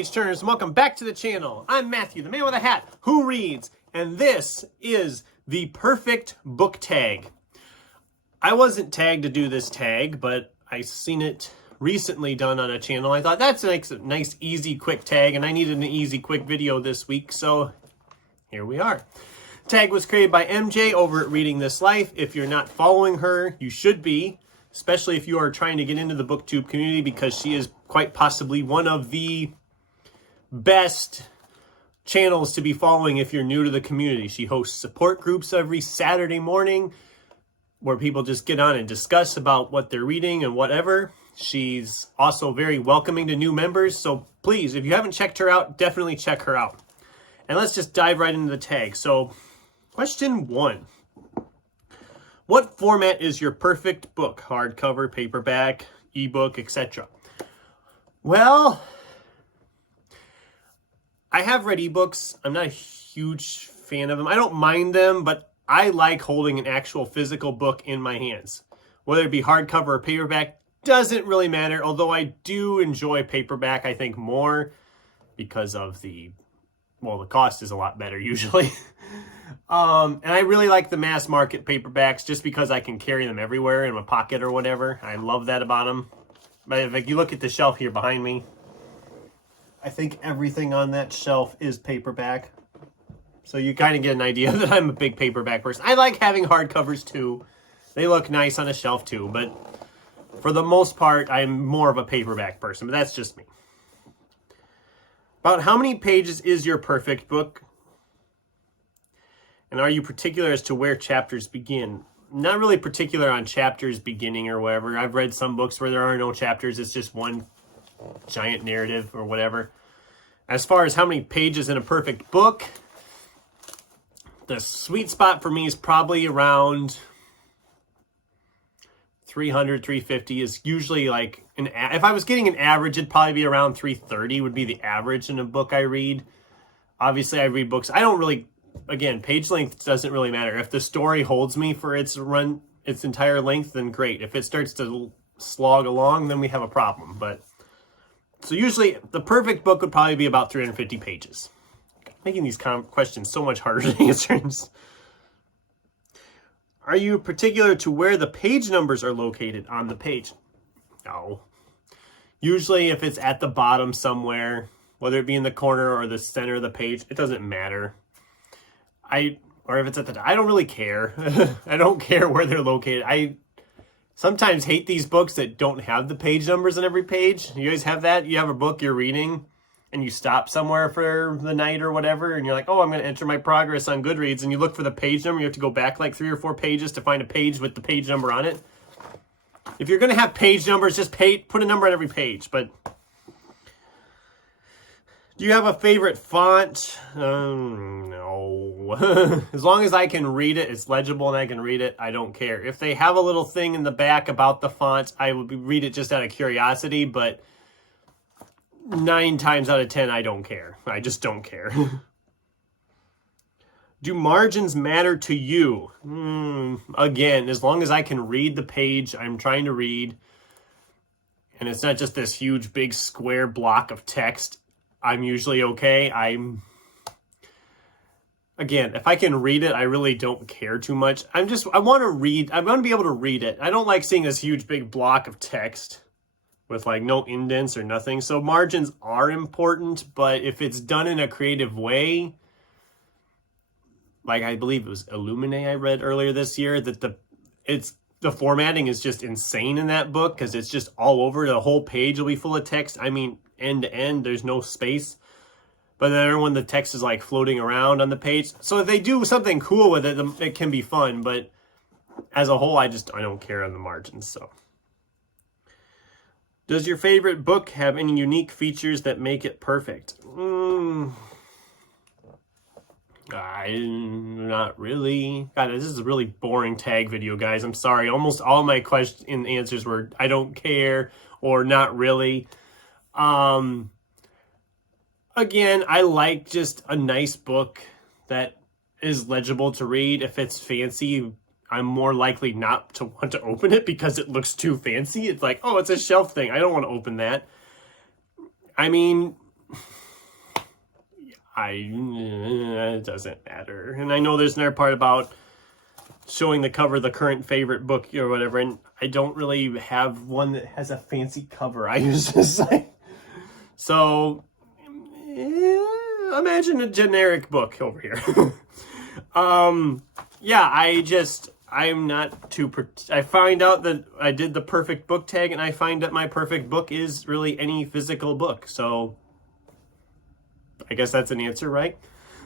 page turners, and welcome back to the channel. I'm Matthew, the man with a hat who reads, and this is the perfect book tag. I wasn't tagged to do this tag, but I seen it recently done on a channel. I thought that's a nice, easy, quick tag, and I needed an easy, quick video this week, so here we are. Tag was created by MJ over at Reading This Life. If you're not following her, you should be, especially if you are trying to get into the BookTube community, because she is quite possibly one of the best channels to be following if you're new to the community. She hosts support groups every Saturday morning where people just get on and discuss about what they're reading and whatever. She's also very welcoming to new members, so please, if you haven't checked her out, definitely check her out. And let's just dive right into the tag. So, question 1. What format is your perfect book? Hardcover, paperback, ebook, etc. Well, I have read ebooks. I'm not a huge fan of them. I don't mind them, but I like holding an actual physical book in my hands. Whether it be hardcover or paperback, doesn't really matter. Although I do enjoy paperback, I think, more because of the cost is a lot better usually. And I really like the mass market paperbacks just because I can carry them everywhere in my pocket or whatever. I love that about them. But if you look at the shelf here behind me, I think everything on that shelf is paperback. So you kind of get an idea that I'm a big paperback person. I like having hardcovers too. They look nice on a shelf too. But for the most part, I'm more of a paperback person. But that's just me. About how many pages is your perfect book? And are you particular as to where chapters begin? Not really particular on chapters beginning or whatever. I've read some books where there are no chapters. It's just one giant narrative or whatever. As far as how many pages in a perfect book, the sweet spot for me is probably around 300, 350 is usually like, if I was getting an average, it'd probably be around 330 would be the average in a book I read. Obviously, I read books. I don't really, again, page length doesn't really matter. If the story holds me for its entire length, then great. If it starts to slog along, then we have a problem. But so usually the perfect book would probably be about 350 pages. Making these questions so much harder to answer. Are you particular to where the page numbers are located on the page? No. Usually if it's at the bottom somewhere, whether it be in the corner or the center of the page, it doesn't matter. Or if it's at the top, I don't really care. I don't care where they're located. I sometimes hate these books that don't have the page numbers on every page. You guys have that? You have a book you're reading and you stop somewhere for the night or whatever, and you're like, oh, I'm going to enter my progress on Goodreads, and you look for the page number. You have to go back like 3 or 4 pages to find a page with the page number on it. If you're going to have page numbers, just put a number on every page. But do you have a favorite font? No. As long as I can read it, it's legible and I can read it, I don't care. If they have a little thing in the back about the font, I would read it just out of curiosity, but 9 times out of 10, I don't care. I just don't care. Do margins matter to you? Again, as long as I can read the page I'm trying to read, and it's not just this huge, big, square block of text, I'm usually okay. Again, if I can read it, I really don't care too much. I want to read. I want to be able to read it. I don't like seeing this huge, big block of text with like no indents or nothing. So margins are important, but if it's done in a creative way, like I believe it was Illuminate I read earlier this year, that the formatting is just insane in that book because it's just all over. The whole page will be full of text. I mean, end to end, there's no space. But then when the text is like floating around on the page. So if they do something cool with it, it can be fun. But as a whole, I don't care on the margins. So, does your favorite book have any unique features that make it perfect? Not really. God, this is a really boring tag video, guys. I'm sorry. Almost all my question and answers were I don't care or not really. Again, I like just a nice book that is legible to read. If it's fancy, I'm more likely not to want to open it because it looks too fancy. It's like, oh, it's a shelf thing. I don't want to open that. I mean, it doesn't matter. And I know there's another part about showing the cover of the current favorite book or whatever, and I don't really have one that has a fancy cover. I use this like, so imagine a generic book over here. Yeah, I'm not too, I find out that I did the perfect book tag, and I find that my perfect book is really any physical book. So I guess that's an answer, right?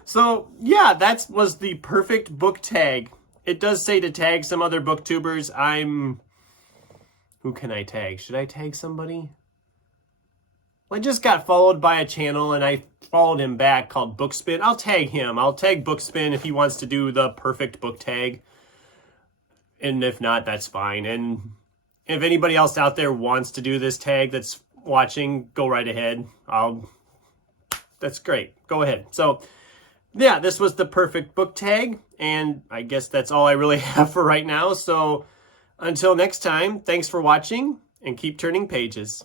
So yeah, that was the perfect book tag. It does say to tag some other booktubers. Who can I tag? Should I tag somebody? Well, I just got followed by a channel, and I followed him back, called Bookspin. I'll tag him. I'll tag Bookspin if he wants to do the perfect book tag. And if not, that's fine. And if anybody else out there wants to do this tag that's watching, go right ahead. That's great. Go ahead. So yeah, this was the perfect book tag, and I guess that's all I really have for right now. So until next time, thanks for watching, and keep turning pages.